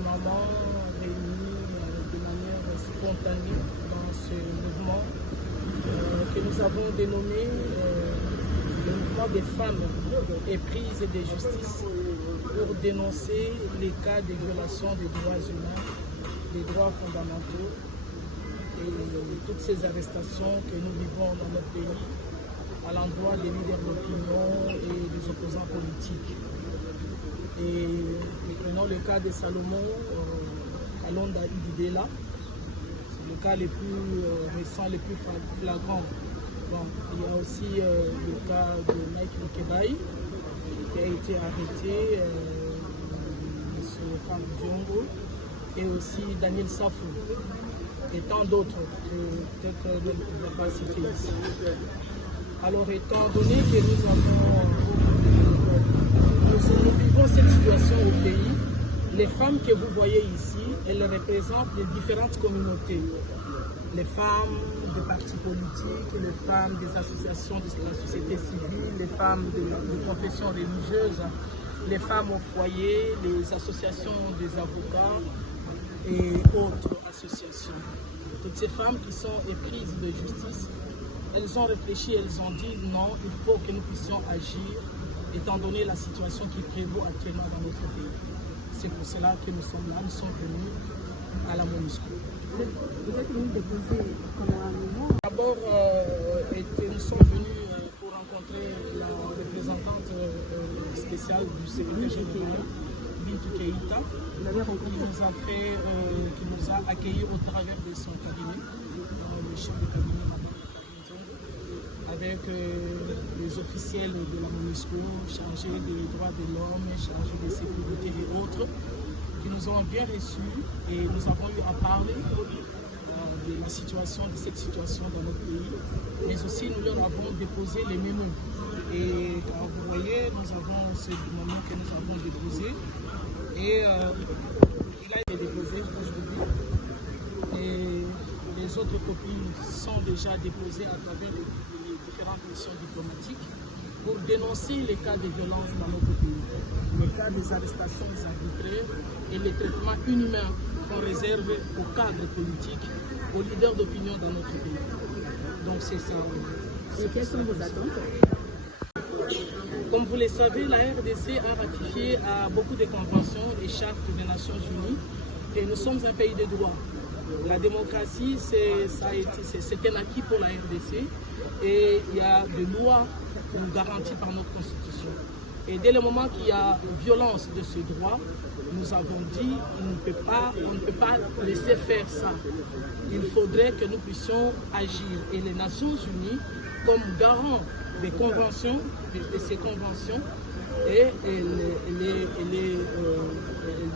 des mamans réunies de manière spontanée dans ce mouvement que nous avons dénommé le mouvement des femmes éprises de justice pour dénoncer les cas de violation des droits humains, des droits fondamentaux et toutes ces arrestations que nous vivons dans notre pays à l'endroit des leaders d'opinion et des opposants politiques. Et nous prenons le cas de Salomon Kalonda Idibela, c'est le cas le plus récent, le plus flagrant. Bon, il y a aussi le cas de Mike Lukebai qui a été arrêté, M. Fam Diongo, et aussi Daniel Safou, et tant d'autres que peut-être je ne vais pas citer ici. Alors, étant donné que nous vivons cette situation au pays, les femmes que vous voyez ici, elles représentent les différentes communautés. Les femmes de partis politiques, les femmes des associations de la société civile, les femmes de confession religieuse, les femmes au foyer, les associations des avocats et autres associations. Toutes ces femmes qui sont éprises de justice, elles ont réfléchi, elles ont dit non, il faut que nous puissions agir étant donné la situation qui prévaut actuellement dans notre pays. C'est pour cela que nous sommes là, nous sommes venus à la MONUSCO. Vous êtes venu déposer pendant un moment? D'abord, nous sommes venus pour rencontrer la représentante spéciale du secrétaire général, Bintou Keïta, qui nous a accueillis au travers de son cabinet, le chef de cabinet, Mme Kabinetongo, avec les officiels de la MONUSCO, chargés des droits de l'homme, chargés de sécurité et autres, qui nous ont bien reçus et nous avons eu à parler de la situation, de cette situation dans notre pays, mais aussi nous leur avons déposé les menus. Et quand vous voyez, nous avons ce moment que nous avons déposé et il a été déposé aujourd'hui et les autres copies sont déjà déposées à travers les différentes missions diplomatiques pour dénoncer les cas de violence dans notre pays, les cas des arrestations arbitraires et les traitements inhumains qu'on réserve aux cadres politiques, aux leaders d'opinion dans notre pays. Donc c'est ça. Et quelles sont vos attentes? Comme vous le savez, la RDC a ratifié à beaucoup de conventions et chartes des Nations Unies et nous sommes un pays de droit. La démocratie, c'est un acquis pour la RDC et il y a des lois garanties par notre Constitution. Et dès le moment qu'il y a violence de ce droit, nous avons dit qu'on ne peut pas laisser faire ça. Il faudrait que nous puissions agir. Et les Nations Unies, comme garant des conventions, de ces conventions, elles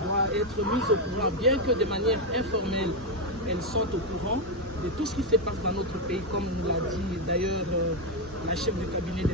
doivent être mises au courant, bien que de manière informelle, elles sont au courant de tout ce qui se passe dans notre pays, comme nous l'a dit d'ailleurs la chef du cabinet de